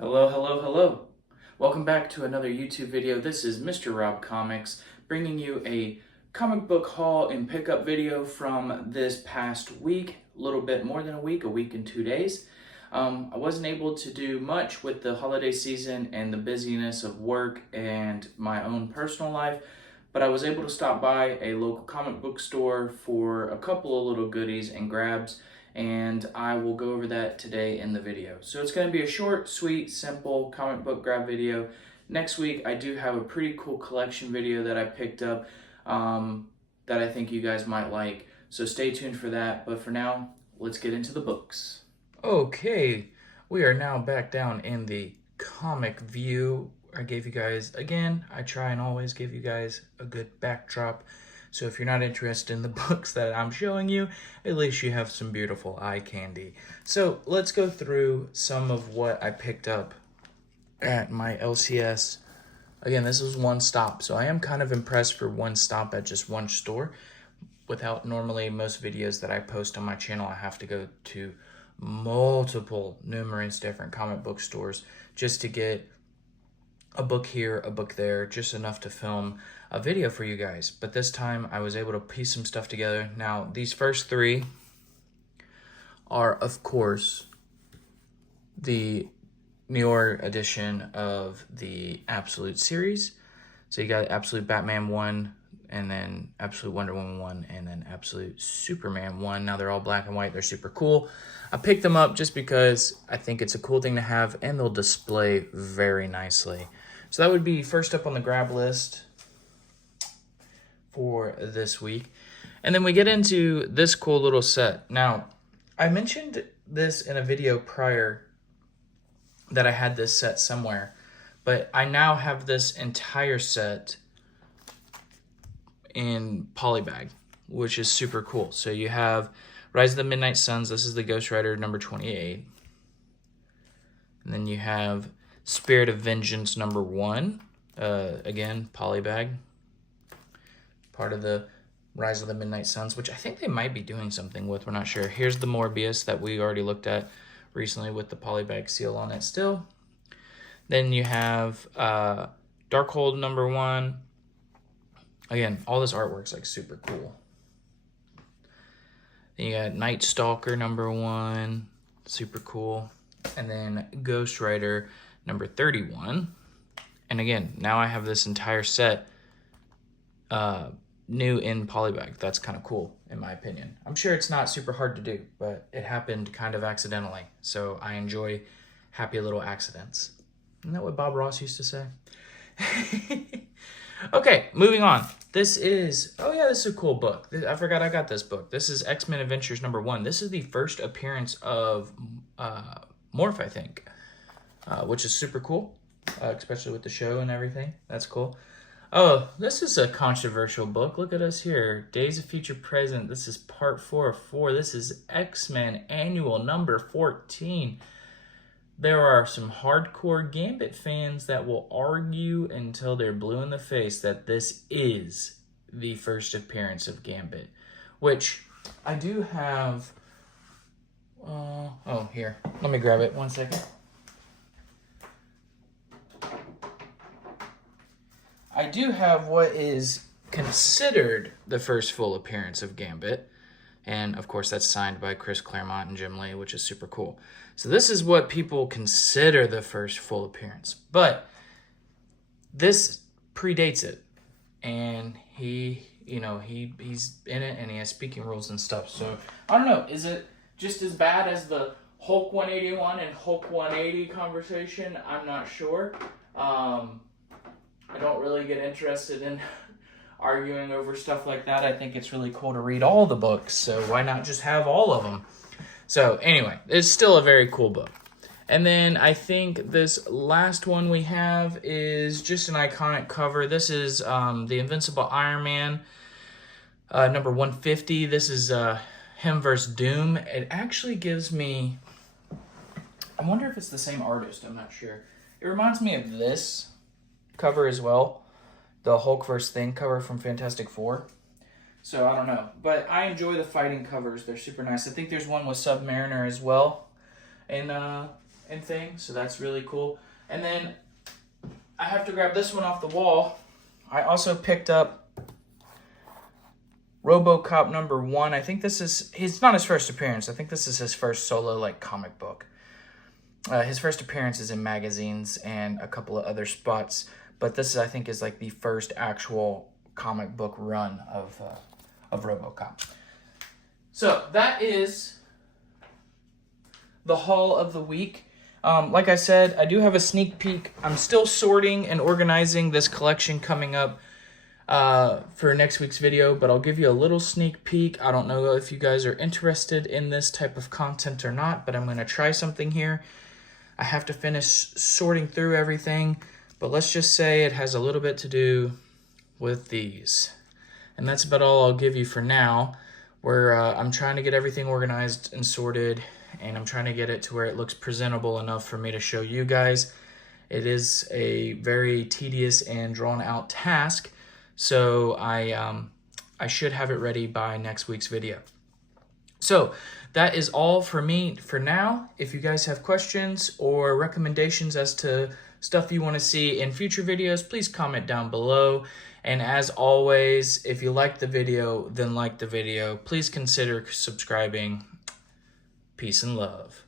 Hello, hello, hello. Welcome back to another YouTube video. This is Mr. Rob Comics bringing you a comic book haul and pickup video from this past week. A little bit more than a week and 2 days. I wasn't able to do much with the holiday season and the busyness of work and my own personal life, but I was able to stop by a local comic book store for a couple of little goodies and grabs, and I will go over that today in the video. So it's going to be a short, sweet, simple comic book grab video. Next week, I do have a pretty cool collection video that I picked up that I think you guys might like. So stay tuned for that. But for now, let's get into the books. Okay, we are now back down in the comic view. I gave you guys, again, I try and always give you guys a good backdrop. So if you're not interested in the books that I'm showing you, at least you have some beautiful eye candy. So let's go through some of what I picked up at my LCS. Again, this was one stop, so I am kind of impressed for one stop at just one store. Without normally most videos that I post on my channel, I have to go to numerous different comic book stores just to get a book here, a book there, just enough to film a video for you guys. But this time I was able to piece some stuff together. Now, these first three are, of course, the newer edition of the Absolute series. So you got Absolute Batman 1, and then Absolute Wonder Woman 1, and then Absolute Superman 1. Now they're all black and white. They're super cool. I picked them up just because I think it's a cool thing to have, and they'll display very nicely. So that would be first up on the grab list for this week. And then we get into this cool little set. Now, I mentioned this in a video prior that I had this set somewhere, but I now have this entire set in polybag, which is super cool. So you have Rise of the Midnight Suns. This is the Ghost Rider number 28. And then you have Spirit of Vengeance number 1. Again, polybag. Part of the Rise of the Midnight Suns, which I think they might be doing something with. We're not sure. Here's the Morbius that we already looked at recently with the polybag seal on it still. Then you have Darkhold number 1. Again, all this artwork's like super cool. Then you got Night Stalker number 1, super cool. And then Ghost Rider number 31. And again, now I have this entire set new in polybag. That's kind of cool, in my opinion. I'm sure it's not super hard to do, but it happened kind of accidentally. So I enjoy happy little accidents. Isn't that what Bob Ross used to say? Okay, moving on. This is, oh yeah, this is a cool book. I forgot I got this book. This is X-Men Adventures number 1. This is the first appearance of Morph, I think, which is super cool, especially with the show and everything. That's cool. Oh, this is a controversial book. Look at us here. Days of Future Present. This is part 4 of 4. This is X-Men Annual number 14. There are some hardcore Gambit fans that will argue until they're blue in the face that this is the first appearance of Gambit, which I do have. Oh, here. Let me grab it 1 second. I do have what is considered the first full appearance of Gambit. And, of course, that's signed by Chris Claremont and Jim Lee, which is super cool. So this is what people consider the first full appearance. But this predates it. And he's in it, and he has speaking rules and stuff. So, I don't know. Is it just as bad as the Hulk 181 and Hulk 180 conversation? I'm not sure. I don't really get interested in arguing over stuff like that. I think it's really cool to read all the books, so why not just have all of them? So anyway, it's still a very cool book. And then I think this last one we have is just an iconic cover. This is the Invincible Iron Man, number 150. This is him versus Doom. It actually gives me, I wonder if it's the same artist, I'm not sure. It reminds me of this cover as well. The Hulk vs. Thing cover from Fantastic Four. So I don't know. But I enjoy the fighting covers. They're super nice. I think there's one with Submariner as well. And and thing, so that's really cool. And then I have to grab this one off the wall. I also picked up RoboCop #1. I think this is, it's not his first appearance. I think this is his first solo like comic book. His first appearance is in magazines and a couple of other spots, but this I think is like the first actual comic book run of RoboCop. So that is the haul of the week. Like I said, I do have a sneak peek. I'm still sorting and organizing this collection coming up for next week's video, but I'll give you a little sneak peek. I don't know if you guys are interested in this type of content or not, but I'm going to try something here. I have to finish sorting through everything, but let's just say it has a little bit to do with these. And that's about all I'll give you for now, where I'm trying to get everything organized and sorted, and I'm trying to get it to where it looks presentable enough for me to show you guys. It is a very tedious and drawn out task, so I should have it ready by next week's video. So that is all for me for now. If you guys have questions or recommendations as to stuff you want to see in future videos, please comment down below. And as always, if you like the video, then like the video. Please consider subscribing. Peace and love.